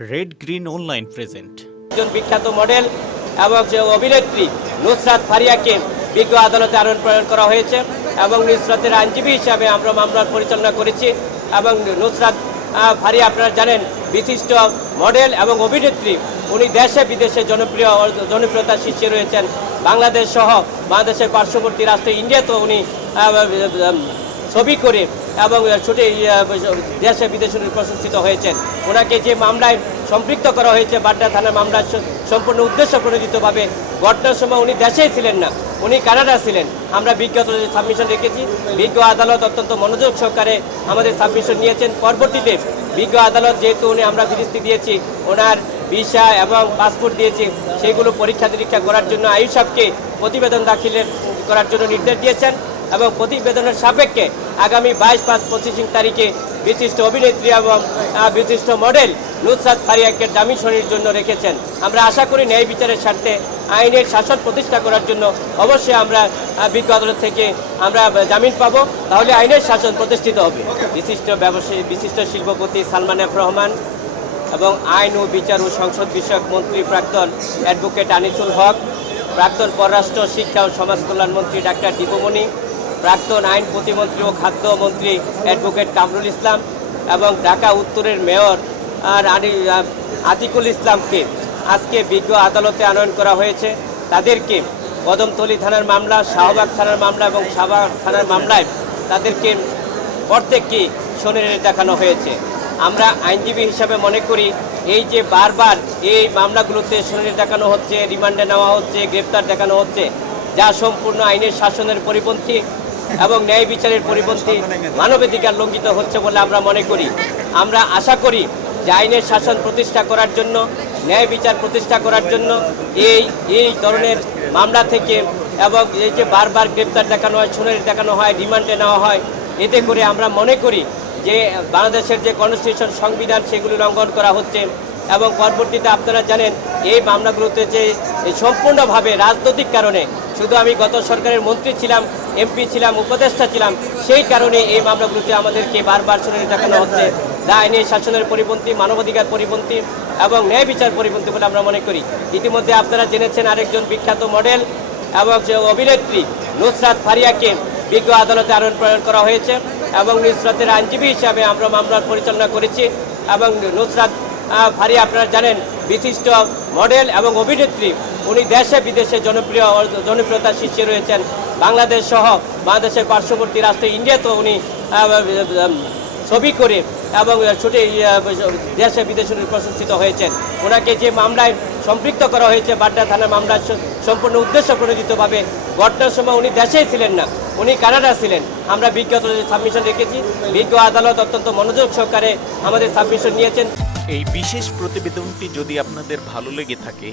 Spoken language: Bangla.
রেড গ্রিন অনলাইন প্রেজেন্ট একজন বিখ্যাত মডেল এবং যে অভিনেত্রী নুসরাত ফারিয়াকে বিজ্ঞ আদালতে আরোহণ প্রেরণ করা হয়েছে এবং নুসরাতের আইনজীবী হিসাবে আমরা মামলার পরিচালনা করেছি এবং নুসরাত ফারিয়া আপনারা জানেন, বিশিষ্ট মডেল এবং অভিনেত্রী। উনি দেশে, বিদেশে জনপ্রিয় জনপ্রিয়তার শীর্ষে রয়েছেন। বাংলাদেশ সহ বাংলাদেশের পার্শ্ববর্তী রাষ্ট্র ইন্ডিয়াতেও উনি ছবি করে এবং ছুটে দেশে বিদেশে প্রশংসিত হয়েছেন। ওনাকে যে মামলায় সম্পৃক্ত করা হয়েছে, বাড্ডা থানার মামলার সম্পূর্ণ উদ্দেশ্য প্রণোদিতভাবে, ঘটনার সময় উনি দেশেই ছিলেন না, উনি কানাডা ছিলেন। আমরা বিজ্ঞত সাবমিশন রেখেছি। বিজ্ঞ আদালত অত্যন্ত মনোযোগ সহকারে আমাদের সাবমিশন নিয়েছেন। পরবর্তীতে বিজ্ঞ আদালত যেহেতু উনি আমরা ফিরিস্তি দিয়েছি, ওনার ভিসা এবং পাসপোর্ট দিয়েছি, সেগুলো পরীক্ষা নিরীক্ষা করার জন্য আয়ুষাবকে প্রতিবেদন দাখিলের করার জন্য নির্দেশ দিয়েছেন। এবং প্রতিবেদনের সাপেক্ষে আগামী বাইশ পাঁচ পঁচিশ তারিখে বিশিষ্ট অভিনেত্রী এবং বিশিষ্ট মডেল নুসরাত ফারিয়াকে জামিন শুনানির জন্য রেখেছেন। আমরা আশা করি ন্যায় বিচারের স্বার্থে আইনের শাসন প্রতিষ্ঠা করার জন্য অবশ্যই আমরা বিজ্ঞ আদালত থেকে আমরা জামিন পাবো। তাহলে আইনের শাসন প্রতিষ্ঠিত হবে। বিশিষ্ট ব্যবসায়ী, বিশিষ্ট শিল্পপতি সালমান এফ রহমান এবং আইন ও বিচার ও সংসদ বিষয়ক মন্ত্রী প্রাক্তন অ্যাডভোকেট আনিসুল হক, প্রাক্তন পররাষ্ট্র, শিক্ষা ও সমাজ কল্যাণ মন্ত্রী ডাক্তার দীপমণি প্রাক্তন আইন প্রতিমন্ত্রী ও খাদ্য মন্ত্রী অ্যাডভোকেট কামরুল ইসলাম এবং ঢাকা উত্তরের মেয়র আতিকুল ইসলামকে আজকে বিজ্ঞ আদালতে আনয়ন করা হয়েছে। তাদেরকে কদমতলী থানার মামলা, শাহবাগ থানার মামলা এবং শাহবাগ থানার মামলায় তাদেরকে প্রত্যেককে শনির দেখানো হয়েছে। আমরা আইনজীবী হিসাবে মনে করি, এই যে বারবার এই মামলাগুলোতে শনির দেখানো হচ্ছে, রিমান্ডে নেওয়া হচ্ছে, গ্রেপ্তার দেখানো হচ্ছে, যা সম্পূর্ণ আইনের শাসনের পরিপন্থী এবং ন্যায় বিচারের পরিপন্থী মানবাধিকার লঙ্ঘিত হচ্ছে বলে আমরা মনে করি। আমরা আশা করি যে আইনের শাসন প্রতিষ্ঠা করার জন্য, ন্যায় বিচার প্রতিষ্ঠা করার জন্য এই এই ধরনের মামলা থেকে এবং এই যে বারবার গ্রেপ্তার দেখানো হয়, শুনানি দেখানো হয়, রিমান্ডে নেওয়া হয়, এতে করে আমরা মনে করি যে বাংলাদেশের যে কনস্টিটিউশন সংবিধান সেগুলি লঙ্ঘন করা হচ্ছে এবং পরবর্তীতে আপনারা জানেন এই মামলাগুলোতে যে সম্পূর্ণভাবে রাজনৈতিক কারণে, শুধু আমি গত সরকারের মন্ত্রী ছিলাম এমপি ছিলাম, উপদেষ্টা ছিলাম, সেই কারণে এই মামলাগুলোতে আমাদেরকে বারবার শুনানি দেখানো হচ্ছে। যা আইনের শাসনের পরিপন্থী, মানবাধিকার পরিপন্থী এবং ন্যায় বিচার পরিপন্থী বলে আমরা মনে করি। ইতিমধ্যে আপনারা জেনেছেন আরেকজন বিখ্যাত মডেল এবং যে অভিনেত্রী নুসরাত ফারিয়াকে বিজ্ঞ আদালতে আরোহণ প্রেরণ করা হয়েছে এবং নুসরাতের আইনজীবী হিসাবে আমরা মামলার পরিচালনা করেছি এবং নুসরাত ফারিয়া আপনারা জানেন, বিশিষ্ট মডেল এবং অভিনেত্রী উনি দেশে বিদেশে জনপ্রিয়, জনপ্রিয়তার শীর্ষে রয়েছেন। বাংলাদেশ সহ বাংলাদেশের পার্শ্ববর্তী রাষ্ট্র ইন্ডিয়াতেও উনি ছবি করে এবং ছুটে দেশে বিদেশে প্রশংসিত হয়েছেন। ওনাকে যে মামলায় সম্পৃক্ত করা হয়েছে, বাড্ডা থানার মামলার স- সম্পূর্ণ উদ্দেশ্য প্রণোদিতভাবে ঘটনার সময় উনি দেশেই ছিলেন না, উনি কানাডা ছিলেন। আমরা বিজ্ঞত সাবমিশন রেখেছি। বিজ্ঞ আদালত অত্যন্ত মনোযোগ সহকারে আমাদের সাবমিশন নিয়েছেন। এই বিশেষ প্রতিবেদনটি যদি আপনাদের ভালো লেগে থাকে